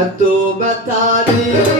Tu battaglie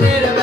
little bit of